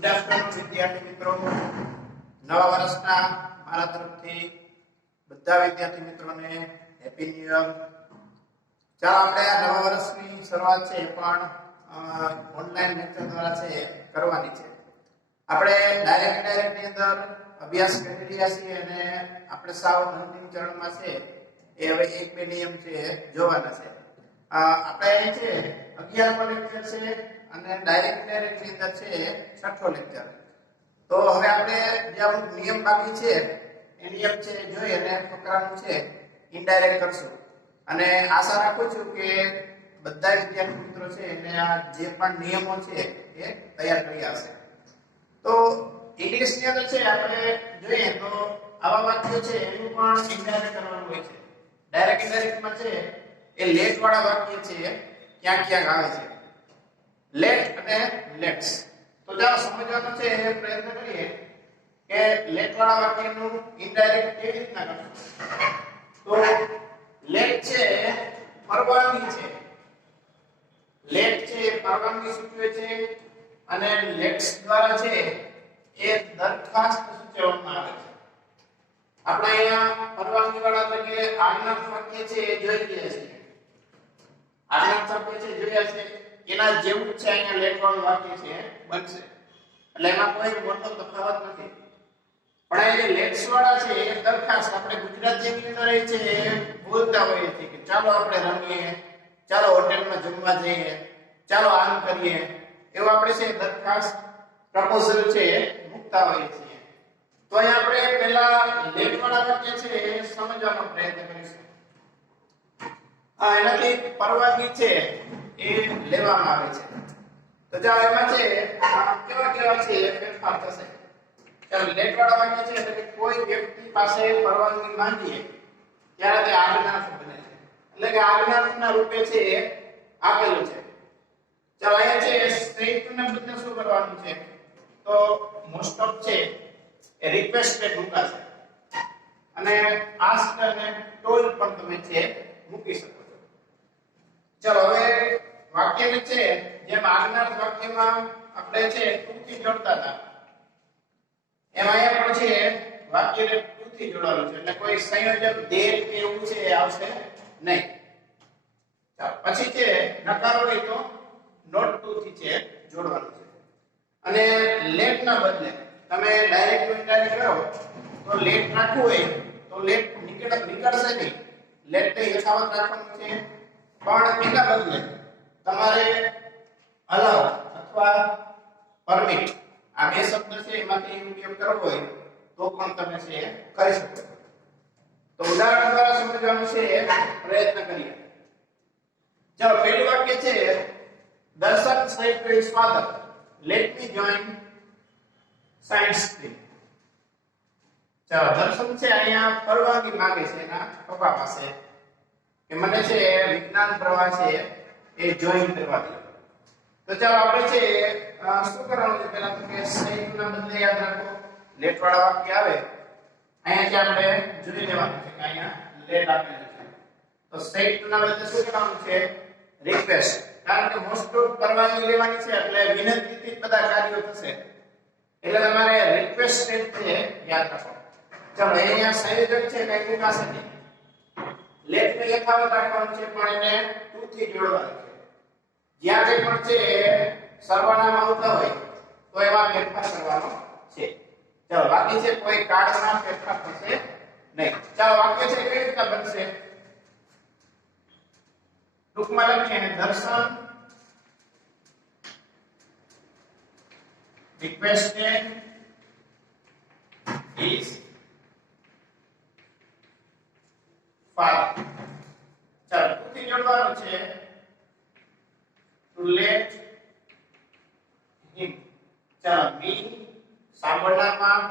Good afternoon વિદ્યાર્થી મિત્રો, નવા વર્ષના મારા તરફથી બધા વિદ્યાર્થી મિત્રોને હેપી ન્યૂ યર. ચાલો આપણે આ નવા વર્ષની શરૂઆત છે પણ ઓનલાઈન લેક્ચર દ્વારા છે કરવાની છે. આપણે ડાયરેક્ટ ની અંદર અભ્યાસ કરી રહ્યા છીએ અને આપણે સાવ અંતિમ ચરણમાં છે એ હવે એક બે નિયમ છે જોવાના છે. આપણે છે 11મો લેક્ચર છે અને ડાયરેક્ટ ની અંદર છે 6થો લેક્ચર. તો હવે આપણે જે અમુક નિયમ બાકી છે એ નિયમ છે જોઈ અને ફકરાનું છે ઇનડાયરેક્ટ કરશું અને આશા રાખું છું કે બધા વિદ્યાર્થી મિત્રો છે એને આ જે પણ નિયમો છે એ તૈયાર કરી આવશે. તો ઇંગ્લિશ ની અંદર છે આપણે જોઈએ તો આવા વાક્યો છે એનું પણ ઇનડાયરેક્ટ કરવાનું હોય છે. ડાયરેક્ટ ઇનડાયરેક્ટમાં છે એ લેટ વાળા વાક્ય છે ક્યાંક ક્યાંક આવે છે, લેટ અને લેટ્સ. તો ચાલો સમજવાનો છે એ પ્રયત્ન કરીએ કે લેટ વાળા વાક્યનું ઇનડાયરેક્ટ કેવી રીતના કરશું. તો લેટ છે પરવાનગી છે, લેટ છે પરવાનગી સૂચવે છે અને લેટ્સ દ્વારા છે એ દરખાસ્ત સૂચવવામાં આવે છે. આપણે અહીંયા પરવાનગી વાળા એટલે કે આજ્ઞાર્થ વાક્ય છે એ જોઈ ગયા છે. આજ્ઞાર્થ વાક્ય છે જોયા છે એના જેવું છે અહીંયા લેટ વાળું વાક્ય છે બનશે. એટલે એમાં કોઈ મોટો તફાવત નથી. પણ એ લેટ્સ વાળા છે એ દરખાસ્ત આપણે ગુજરાતીની અંદર એ છે બોલતા હોઈએ છીએ કે ચાલો આપણે રમીએ, ચાલો હોટેલમાં જમવા જઈએ, ચાલો આમ કરીએ, એવું આપણે છે દરખાસ્ત પ્રપોઝલ છે મૂકતા હોઈએ છીએ. તો અહીં આપણે પહેલા લેટ વાળા વાક્ય છે એ સમજવાનો પ્રયત્ન કરીશું. એનાથી પરવાનગી છે એ લેવામાં આવે છે. તો ચાલો એમાં છે કેવા કેવા છે ફેરફાર થશે. ચાલો લેટ વાળા વાક્ય છે એટલે કે કોઈ વ્યક્તિ પાસે પરવાનગી માંગીએ ત્યારે તે આજ્ઞાર્થ બને છે. એટલે કે આજ્ઞાર્થના રૂપે છે એ આપેલું છે. ચાલો અહીંયા છે સ્ટેટના બદલે શું કરવાનું છે તો મોસ્ટ ઓફ છે એ રિક્વેસ્ટેડ મૂકાશે અને આસ્ક અને ટોલ પણ તમે છે મૂકી શકો છો. ચાલો હવે વાક્યને છે જેમ આજ્ઞાર્થ વાક્યમાં આપણે છે ટુ થી જોડતા હતા એમ અહીંયા પણ છે વાક્યને ટુ થી જોડવાનું છે. એટલે કોઈ સંયોજક ધેર કે એવું છે આવશે નહીં. ચાલો પછી છે નકાર હોય તો નોટ ટુ થી છે જોડવાનું છે. અને લેટ ના બદલે તમે ડાયરેક્ટ ટુ ઇનડાયરેક્ટ કરો તો લેટ નાખવું હોય તો લેટ નીકળશે નહીં, લેટ ને યથાવત રાખવાનું છે. પણ એના બદલે તમારે અલાઉ અથવા પરમિટ આ બે શબ્દ છે એમાંથી ઉપયોગ કરવો હોય તો પણ તમે છે કરી શકો છો. તો ઉદાહરણ દ્વારા સમજવાનું છે પ્રયત્ન કરીએ. ચાલો પહેલું વાક્ય છે દર્શન said to his father, let me join science stream. ચાલો દર્શન છે અહીંયા પરવાનગી માંગે છે એના પપ્પા પાસે કે મને છે વિજ્ઞાન પ્રવાહ છે એ જોઈન કરવા દો. તો ચાલો આપણે છે શું કરવાનું છે પહેલા તો કે said ના બદલે યાદ રાખો લેટ વાળા વાક્ય આવે અહીંયા આપણે જોઈ લેવાનું છે કે અહીંયા લેટ આપેલું છે. તો said ના બદલે શું કરવાનું છે રિક્વેસ્ટ. કારણ કે મોસ્ટ ઓફ પરવાનગી લેવાની છે એટલે વિનંતીથી બધા કાર્યો થશે. એટલે તમારે રિક્વેસ્ટેડ છે યાદ રાખો. ચાલો અહીંયા સંયોજક છે કઈ મૂકાશે નહીં, લેટ ને યથાવત રાખવાનું છે પણ એને ટુ થી જોડવાનું છે. જ્યાં જે પણ છે સર્વનામ આવતા હોય તો એમાં ફેરફાર કરવાનો છે. ચાલો બાકી છે કોઈ કાર્ડમાં ફેરફાર થશે નહીં. ચાલો વાક્ય છે કેવી રીતે બનશે ટૂંકમાં લખીએ દર્શન requested his father. ચાલો ટુથી જોડવાનું છે to let him. ચાલો મી સાંભળનારમાં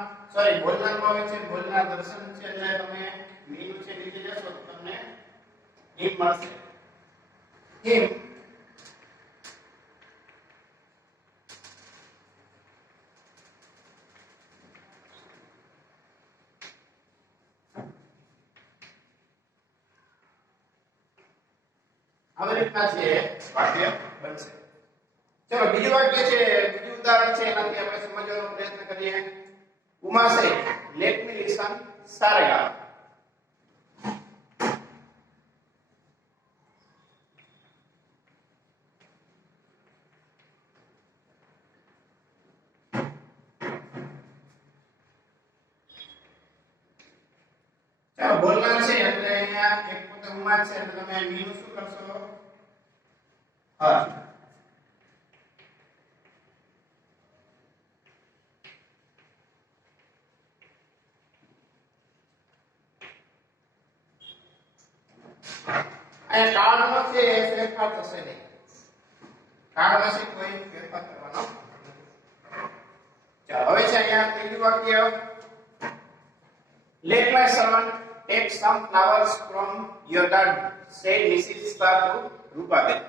બોલનારમાં હોય છે, બોલનાર દર્શન છે એટલે તમે મી નું છે નીચે જશો તો તમને him મળશે. him આવી રીતના છે વાક્ય બનશે. ચલો બીજું વાક્ય છે બીજું ઉદાહરણ છે એનાથી આપણે સમજવાનો પ્રયત્ન કરીએ. Uma say let me listen Saregama. ચાલો બોલનાર છે એટલે અહીંયા એક પોતે ઉમા છે એટલે તમે મી નું શું કરશો? હા. અહીંયા કાળનો છે એ ફેરફાર થશે નહીં. કાળમાં છે કોઈ ફેરફાર કરવાનો. ચાલો હવે છે અહીંયા ત્રીજું વાક્ય. Let my son take some flowers from your garden, said Mrs. Star to Rupabel.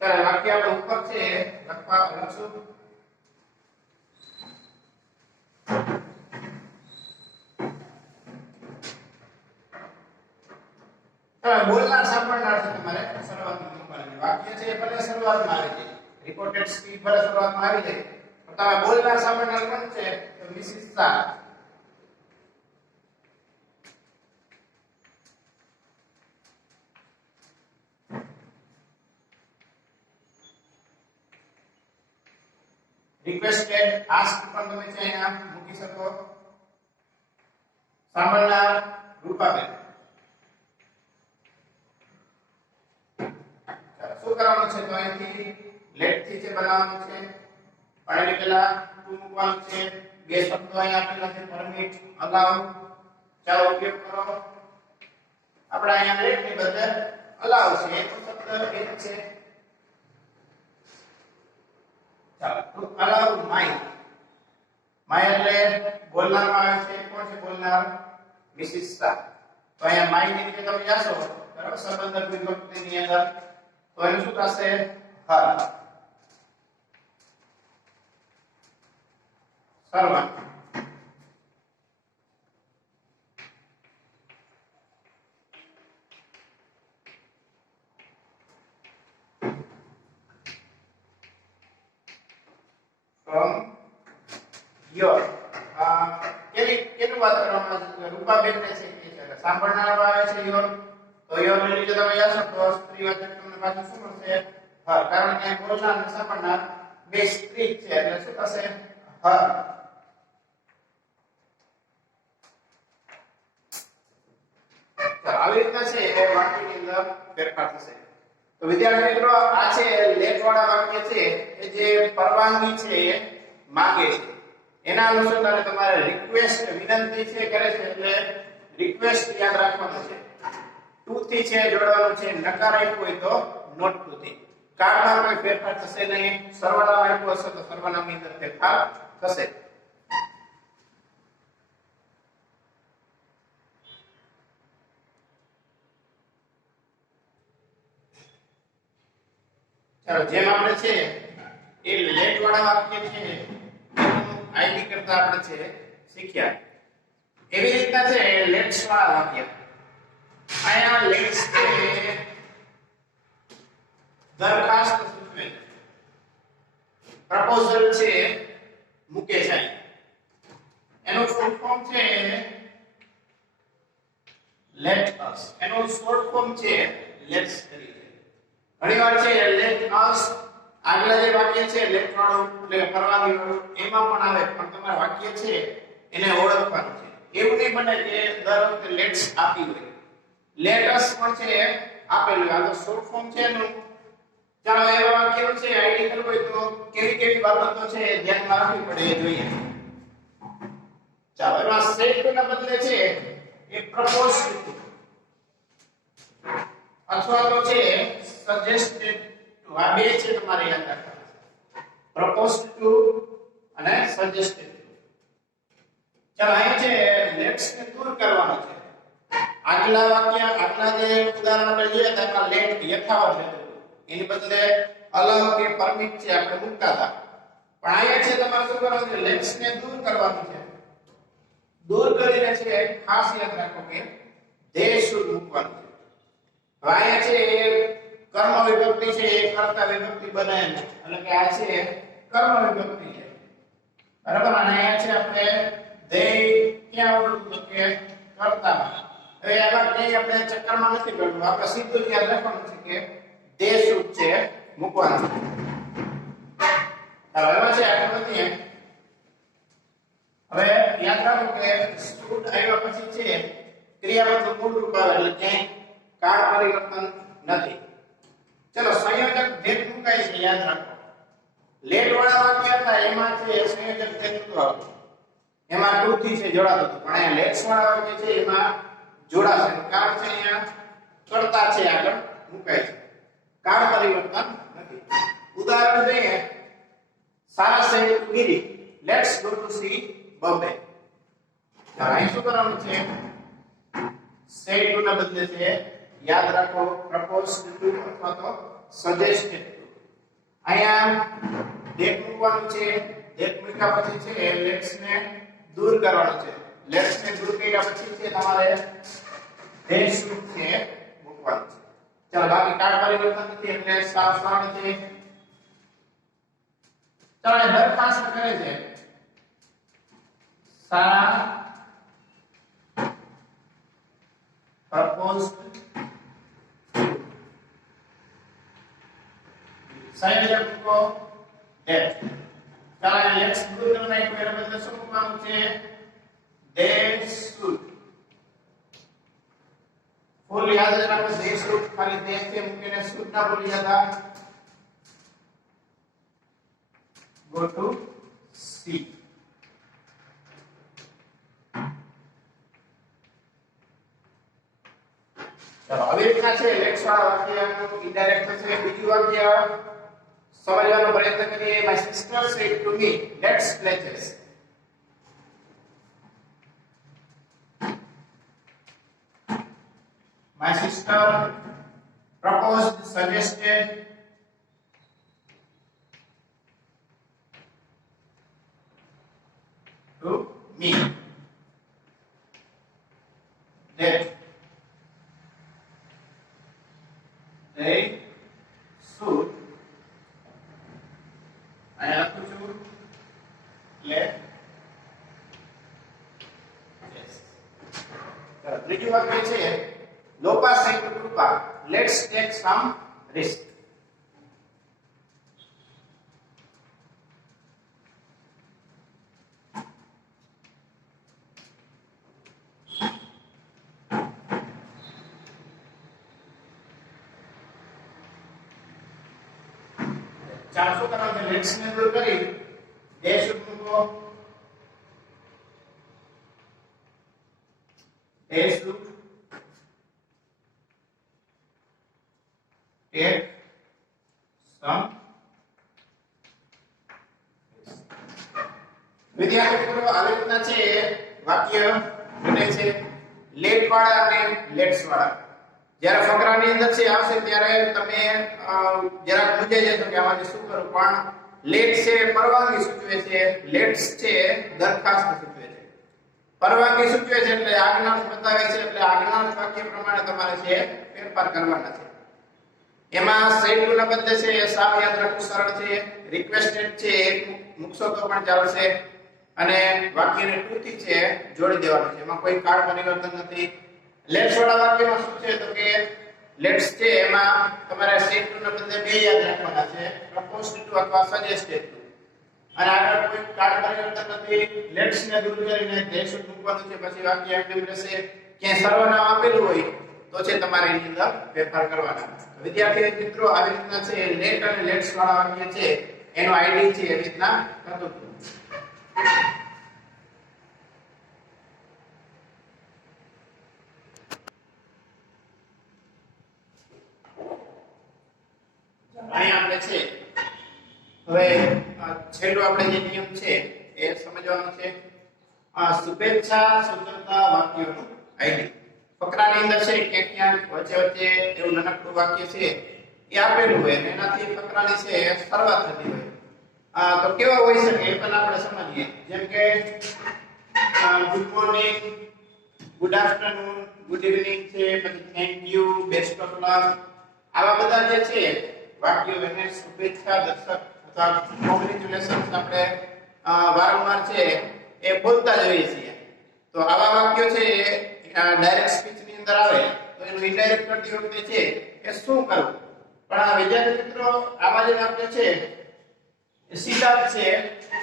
ચાલો વાક્ય આપણે ઉપર છે લખશું. બોલનાર સાંભળનાર છે તમારે શરૂઆતમાં મૂકવાની. વાક્ય છે ભલે શરૂઆતમાં આવી જાય, રિપોર્ટેડ સ્પીચ ભલે શરૂઆતમાં આવી જાય, પણ તમે બોલનાર સાંભળનાર કોણ છે? તો મિસિસ સ્ટાર. રિક્વેસ્ટેડ આસ્ક પણ તમે છે અહીંયા મૂકી શકો. સાંભળનાર રૂપાબેન. શું કરવાનું છે? તો અહીંથી લેટ થી છે બનાવવાનું છે, પણ એની પહેલા ટુ મૂકવાનું છે. બે શબ્દો અહીંયા આપેલા છે, પરમિટ, અલાઉ. ચાલો ઉપયોગ કરો. આપણે અહીંયા લેટ ની બદલે અલાઉ છે, એક શબ્દ એક છે. ચાલો ટુ અલાઉ માય. માય એટલે બોલનારમાં આવે છે. કોણ છે બોલનાર? Mrs star. તો અહીંયા માય ની રીતે તમે જાશો બરાબર, સંબંધક વિભક્તિની અંદર, તો એનું શું થશે? હર. સર્વન્ટ. from your કેની વાત કરવામાં આવે છે? રૂપાબેન ને છે કે છે સાંભળનાર આવે છે યોર. તો યોર ની રીતે તમે જાશો તો સ્ત્રીવાચક તમને પાછું શું મળશે? હર. કારણ કે બોલનાર અને સાંભળનાર બે સ્ત્રી છે એટલે શું થશે? હર. આવી રીતના છે એ વાક્યની અંદર ફેરફાર થશે. તો વિદ્યાર્થી મિત્રો આ છે લેટ વાળા વાક્ય છે એ જે પરવાનગી છે એ માંગે છે. એના અનુસંધાને તમારે રિક્વેસ્ટ વિનંતી છે કરે છે એટલે રિક્વેસ્ટ યાદ રાખવાનું છે. ટુ થી છે જોડવાનું છે. નકાર આપ્યો હોય તો નોટ ટુ થી. કાળમાં કોઈ ફેરફાર થશે નહીં. સર્વનામ આપ્યો હશે તો સર્વનામની અંદર ફેરફાર થશે. ચાલો જેમ આપણે છે એ લેટ વાળા વાક્ય છે આઈડી કરતા આપણે છે શીખ્યા, એવી રીતના છે લેટ્સ વાળા વાક્ય. આયા લેટ્સ છે દરખાસ્ત સૂચવે છે, પ્રપોઝલ છે મૂકે છે. એનો શોર્ટ ફોર્મ છે લેટ અસ. એનો શોર્ટ ફોર્મ છે લેટ્સ તરીકે. ઘણીવાર છે લેટ અસ આગલા જે વાક્ય છે લેટ વાળું એટલે પરવાનગી વાળું એમાં પણ આવે, પણ તમારે વાક્ય છે એને ઓળખવાનું છે. એવું નહીં બને કે દર વખતે લેટ્સ આપી હોય. લેટ અસ પણ છે આપેલું. આ તો શોર્ટ ફોર્મ છે એનું. ચાલો એવા વાક્યો છે આઈડી કરવું હોય તો કેવી કેવી બાબતો છે ધ્યાનમાં રાખવી પડે એ જોઈએ. ચાલો એમાં સેટ ના બદલે છે એ પ્રપોઝ અથવા તો છે સજેસ્ટેડ ટુ. આ બે છે તમારે યાદ રાખવાના. પ્રપોઝડ ટુ અને સજેસ્ટેડ ટુ. ચાલો અહીં છે લેટ્સ ને દૂર કરવાનો છે. આગલા વાક્ય આગલા જે ઉદાહરણ આપણે જોયા હતા એમાં લેટ યથાવત રહેતું, એની બદલે અલાઉ કે પરમિટ છે આપણે મૂકતા હતા. પણ અહીંયા છે તમારે શું કરવાનું છે? લેટ્સ ને દૂર કરવાનું છે. દૂર કરીને છે ખાસ યાદ રાખો કે they should મૂકવાનું છે. અહીંયા છે કર્મ વિભક્તિ છે એ કર્તા વિભક્તિ બને એટલે કે આ છે કર્મ વિભક્તિ છે. બરાબર. અને અહીંયા છે આપણે ધ્યેય ક્યાં આવડું તો કે કર્તામાં. હવે આમાં કઈ આપણે ચક્કરમાં નથી કરવું, આપણે સીધું જ યાદ રાખવાનું છે કે ધ્યેય શું છે મૂકવાનું. હવે એમાં છે આગળ વધીએ. હવે યાદ રાખો કે સ્ટુડ આવ્યા પછી છે ક્રિયાપદનું મૂળ રૂપ આવે એટલે ક્યાંય કાળ પરિવર્તન નથી. ચલો સંયોજક ધ્યેય મુકાય છે યાદ રાખો. લેટ વાળા વાક્ય હતા એમાં છે સંયોજક ધ્યેય નહોતું આવતું, એમાં ટુ થી છે જોડાતું હતું, પણ અહીંયા લેટ્સ વાળા વાક્ય છે એમાં જોડાશે. કારણ છે અહીંયા કર્તા છે આગળ મુકાય છે, કાળ પરિવર્તન નથી. ઉદાહરણ જોઈએ, Sara said to Giri, let's go to see Bombay. તો અહીં શું કરવાનું છે, સેડ ટુ ના બદલે છે યાદ રાખો પ્રપોઝડ ટુ અથવા તો સજેસ્ટેડ ટુ. અહીંયા ધ્યેય મૂકવાનું છે, ધ્યેય મૂક્યા પછી છે લેટ્સ ને દૂર કરવાનું છે. લેટ્સ ને દૂર કર્યા પછી છે તમારે ધ્યેય શું છે મૂકવાનું છે. ચાલો બાકી કાળ પરિવર્તન નથી એટલે સાવ સરળ છે. ચાલો દરખાસ્ત કરે છે સારા proposed સંયોજક મૂકો that. ચાલો લેટ્સ દૂર કરવાના એક એના બદલે શું મૂકવાનું છે, they should. ફૂલ યાદ રાખો, they should ખાલી they છે મૂકીને should ના ભૂલી જતા. go to see. ચાલો હવે રીતના છે લેટ્સ વાળા વાક્યનું ઇનડાયરેક્ટ થશે. બીજું વાક્ય સમજવાનો પ્રયત્ન કરીએ. my sister said to me let's play chess. my sister proposed, suggested to me that they should, I have to play chess. ત્રીજું વાક્ય છે Lopa said to Krupa let's take some risk. ચાલો શું કરવાનું છે, લેટ્સ ને દૂર કરી they should મૂકો. they should take some. વિદ્યાર્થી મિત્રો આવી રીતના છે વાક્ય બને છે લેટ વાળા અને લેટ્સ વાળા. જ્યારે ફકરાની અંદર છે આવશે ત્યારે તમે જરાક મૂંઝાઈ જશો કે આમાંથી શું કરું, પણ લેટ છે પરવાનગી સૂચવે છે, લેટ્સ છે દરખાસ્ત સૂચવે છે, પરવાનગી સૂચવે છે એટલે આજ્ઞાર્થ બતાવે છે, એટલે આજ્ઞાર્થ વાક્ય પ્રમાણે તમારે છે ફેરફાર કરવાના છે. એમાં સેડ ટુ ના બદલે છે સાવ યાદ રાખવું સરળ છે, રિક્વેસ્ટેડ છે મૂકશો તો પણ ચાલશે, અને વાક્યને ટુ થી છે જોડી દેવાનું છે. એમાં કોઈ કાળ પરિવર્તન નથી. લેટ્સ વાળા વાક્યમાં શું છે તો કે લેટ્સ છે એમાં તમારે સેડ ટુ ના બદલે બે યાદ રાખવાના છે, પ્રપોઝડ ટુ અથવા સજેસ્ટેડ ટુ, અને આગળ કોઈ કાળ પરિવર્તન નથી. લેટ્સ ને દૂર કરીને they should મૂકવાનું છે, પછી વાક્ય એમ રહેશે. ક્યાંય સર્વનામ આપેલું હોય તો છે તમારે એની અંદર ફેરફાર કરવાના. વિદ્યાર્થી મિત્રો આવી રીતના છે લેટ અને લેટ્સ વાળા વાક્ય છે એનો આઈડી છે એવી રીતના થતું હતું. અહીંયા આપણે છે હવે છેલ્લો આપણે જે નિયમ છે એ સમજવાનો છે. શુભેચ્છા સૂચવતા વાક્યોનું આઈડી. ફકરાની અંદર છે કે ક્યાંક વચ્ચે વચ્ચે એવું નાનકડું વાક્ય છે એ આપેલું હોય અને એનાથી ફકરાની છે શરૂઆત થતી હોય. તો કેવા હોઈ શકે એ પણ આપણે સમજીએ. જેમ કે good morning, good afternoon, good evening છે, પછી thank you, best of luck, આવા બધા જે છે વાક્યો એને શુભેચ્છા દર્શક અથવા કોંગ્રેચ્યુલેશન્સ આપણે વારંવાર છે એ બોલતા જોઈએ છીએ. તો આવા વાક્યો છે એ ડાયરેક્ટ સ્પીચ ની અંદર આવે તો એનું ઇનડાયરેક્ટ કરતી વખતે છે એ શું કરવું. પણ આ વિદ્યાર્થી મિત્રો આવા જે વાક્ય છે એ સીધા જ છે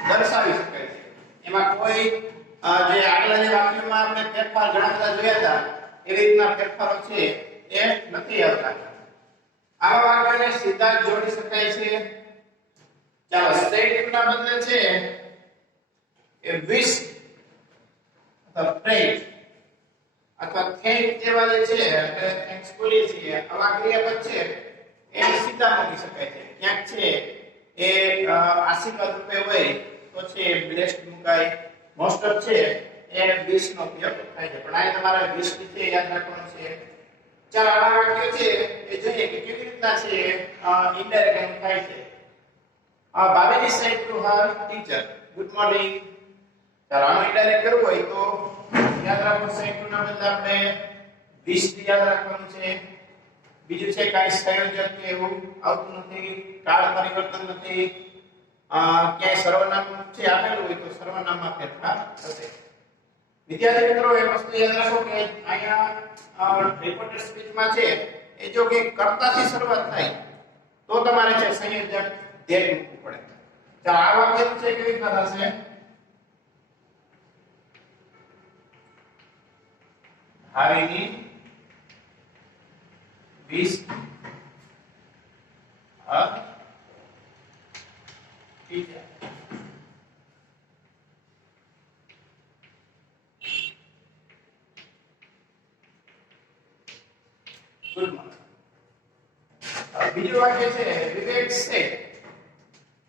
દર્શાવી શકાય છે. એમાં કોઈ જે આગલા જે વાક્યોમાં આપણે ફેરફાર ઘણા બધા જોયા હતા એવી રીતના ફેરફારો છે એ નથી આવતા. આવા વાક્યોને સીધા જ જોડી શકાય છે. ચાલો સ્ટેટ ના બદલે છે એ વિશ અથવા પ્રેઝ અથવા થેન્ક જેવા જે છે એટલે થેન્ક્સ બોલીએ છીએ આવા ક્રિયાપદ છે એ સીધા મૂકી શકાય છે. ક્યાંક છે એ આશીર્વાદ રૂપે હોય તો છે બ્લેસ્ડ મુકાય. મોસ્ટ ઓફ છે એ વિશ નો ઉપયોગ થાય છે. પણ આ તમારે વિશ છે યાદ રાખવાનું છે. ચાલો આ વાક્ય છે એ જોઈએ કે કેવી રીતના છે ઇનડાયરેક્ટ થાય છે. Bhavini said to her teacher, "Good morning." ચાલો આનો ઇનડાયરેક્ટ કરવું હોય તો યાદ રાખો said to ના બદલે આપણે wish યાદ રાખવાનું છે. બીજું છે કાઈ સંયોજક કે એવું આવતું નથી. કાળ પરિવર્તન નથી. ક્યાંય સર્વનામ છે આપેલું હોય તો સર્વનામમાં ફેરફાર થશે. વિદ્યાર્થી મિત્રો એ વસ્તુ યાદ રાખો કે અહીંયા રિપોર્ટેડ સ્પીચમાં છે એ જો કે કર્તાથી શરૂઆત થાય તો તમારે છે સંયોજક ધ્યેય મૂકવું પડે. ચાલો આ વાક્ય છે કેવી રીતના થશે? Bhavini wished her teacher. Good morning. બીજું વાક્ય છે વિવેક said,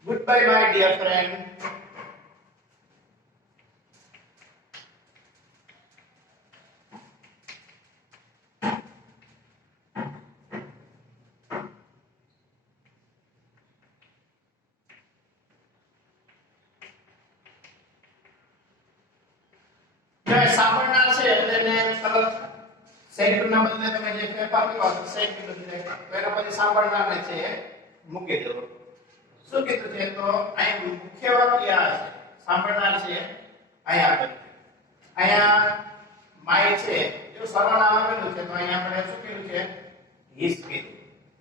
"Goodbye my dear friend." સાંભળનાર છે એટલે એને તરત સેટ ના બદલે તમે જે ફેરફાર કરો તો સેટ ની બદલે એના પછી સાંભળનારને છે મૂકી દેવો. શું કીધું છે તો અહીં મુખ્ય વાક્ય આ છે સાંભળનાર છે અહીંયા આપેલું છે. અહીંયા માય છે જો સર્વનામ આપેલું છે તો અહીંયા આપણે શું કીધું છે હિસ કીધું.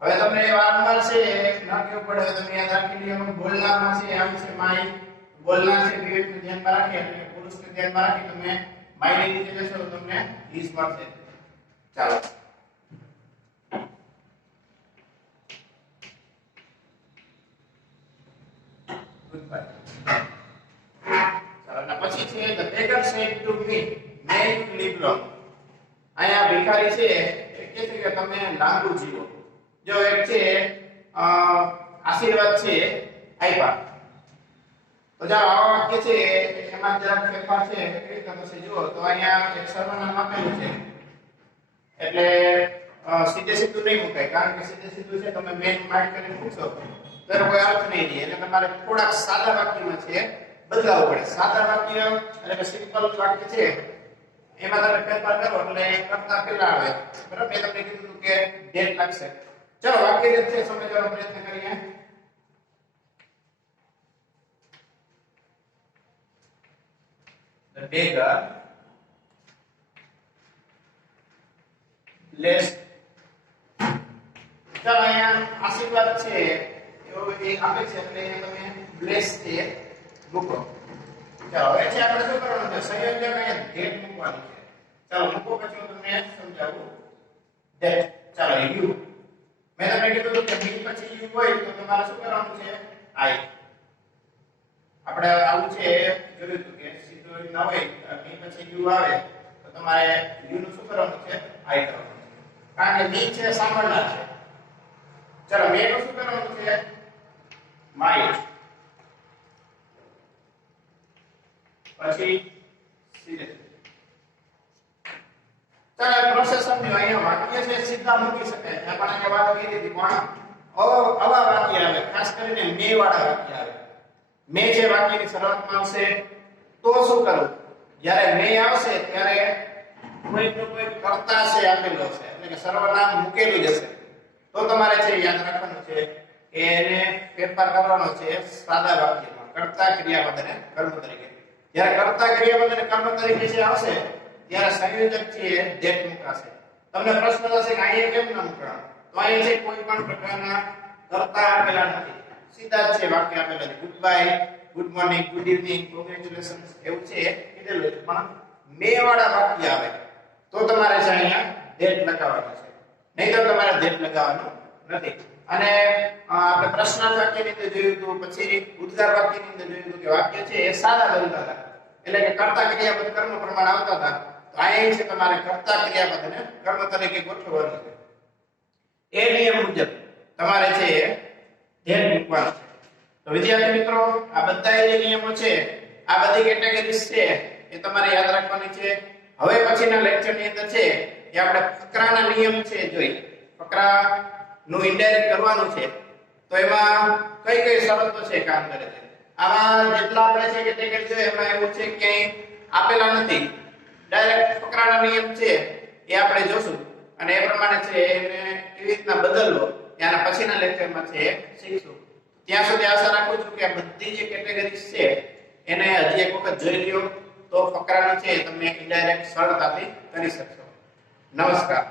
હવે તમને વારંવાર છે ના કેવું પડે તમે યાદ રાખી લ્યો. બોલનારમાં છે આમ છે માય. બોલનાર છે વિવેકને ધ્યાનમાં રાખી એટલે પુરુષને ધ્યાનમાં રાખી તમે માય ની નીચે લેશો તો તમને હિસ મળશે. ચાલો goodbye. ચાલો ના પછી છે the beggar said to me, "May you live long." અહીંયા ભિખારી છે એ કહે છે કે તમે લાંબુ જીવો. જો એક છે આશીર્વાદ છે આપ્યા. તો જો આવા વાક્ય છે એમાં જરાક ફેરફાર છે કેવી રીતે થશે જુઓ તો અહીંયા એક સર્વનામ આપેલું છે એટલે સીધે સીધું નહીં મુકાય. કારણ કે સીધે સીધું છે તમે મેન માર્ક કરીને મૂકશો તો કોઈ અર્થ નહીં રહે. એટલે તમારે થોડાક સાદા વાક્યમાં છે બદલાવવું પડે. સાદા વાક્ય એટલે કે સિમ્પલ વાક્ય છે એમાં તમે ફેરફાર કરો એટલે કરતા પહેલા આવે. બરાબર મેં તમને કીધું કે ડેટ લાગશે. ચલો વાક્ય જે છે સમજવાનો પ્રયત્ન કરીએ. The beggar blessed. ચાલો અહીંયા આશીર્વાદ છે એવો એક આપે છે એટલે તમે બ્લેસ છે મૂકો. ચાલો હવે છે આપણે શું કરવાનું છે સંયોજક અહીંયા ધેટ મૂકવાનું છે. ચાલો મૂકો પછી હું તમને સમજાવું ધેટ. ચાલો યુ મેં તમને કીધું કે બી પછી યુ હોય તો તમારે શું કરવાનું છે આઈ. આપણે આવું છે જોયું હતું કે સીધું ના હોય બી પછી યુ આવે તો તમારે યુ નું શું કરવાનું છે આઈ કરવાનું છે. કારણ કે બી છે સાંભળનાર છે. ચલો મે નું શું કરવાનું છે માય. પછી સીધે ચાલો પ્રોસેસ સમજો. અહીંયા વાક્ય છે સીધા મૂકી શકાય. આપણે અહીંયા વાત કરી હતી પણ આવા વાક્ય આવે ખાસ કરીને મે વાળા વાક્ય આવે. મે જે વાક્યની શરૂઆતમાં આવશે તો શું કરવું? જ્યારે મે આવશે ત્યારે કોઈ કર્તા છે આપેલો છે એટલે કે સર્વનામ મૂકેલું જ હશે તો તમારે છે યાદ રાખવાનું છે કે એને ફેરફાર કરવાનો છે સાદા વાક્યમાં. કર્તા ક્રિયાપદ અને કર્મ તરીકે. જ્યારે કર્તા ક્રિયાપદ અને કર્મ તરીકે જે આવશે ત્યારે સંયોજક છે એ ધેટ મુકાશે. તમને પ્રશ્ન થશે કે અહીંયા કેમ ન મૂકવાનું? તો અહીંયા છે કોઈ પણ પ્રકારના કર્તા આપેલા નથી, સીધા જ છે વાક્ય આપેલા છે. Good bye, good morning, good evening, congratulations એવું છે કીધેલું છે. પણ મે વાળા વાક્ય આવે તો તમારે છે અહીંયા ધેટ લગાવવાનું છે, નહીંતર તમારે ધેટ લગાવવાનું નથી. અને આપણે પ્રશ્નાર્થ વાક્યની અંદર જોયું હતું, પછી ઉદ્ગાર વાક્યની અંદર જોયું હતું કે વાક્ય છે એ સાદા બનતા હતા, એટલે કે કર્તા ક્રિયાપદ કર્મ પ્રમાણ આવતા હતા. તો અહીં છે તમારે કર્તા ક્રિયાપદ અને કર્મ તરીકે ગોઠવવાનું છે. એ નિયમ મુજબ તમારે છે એ ધ્યાન મૂકવાનું છે. તો વિદ્યાર્થી મિત્રો, આ બધા જે નિયમો છે, આ બધી કેટેગરીઝ છે એ તમારે યાદ રાખવાની છે. હવે પછીના લેક્ચરની અંદર છે એ આપણે ફકરાના નિયમ છે જોઈ, ફકરા નું ઇનડાયરેક્ટ કરવાનું છે. તો એમાં કઈ કઈ શરતો છે કામ કરે છે. આમાં જેટલા આપણે છે કેટેગરી છે એમાં એવું છે કે આપેલા નથી, ડાયરેક્ટ ફકરાના નિયમ છે એ આપણે જોશું અને એ પ્રમાણે છે એને કેવી રીતના બદલવો એના પછીના લેક્ચરમાં છે શીખશું. ત્યાં સુધી આશા રાખું છું કે આ બધી જે કેટેગરીઝ છે એને હજી એક વખત જોઈ લ્યો, તો ફકરાનું છે તમે ઇનડાયરેક્ટ સરળતાથી કરી શકશો. નમસ્કાર.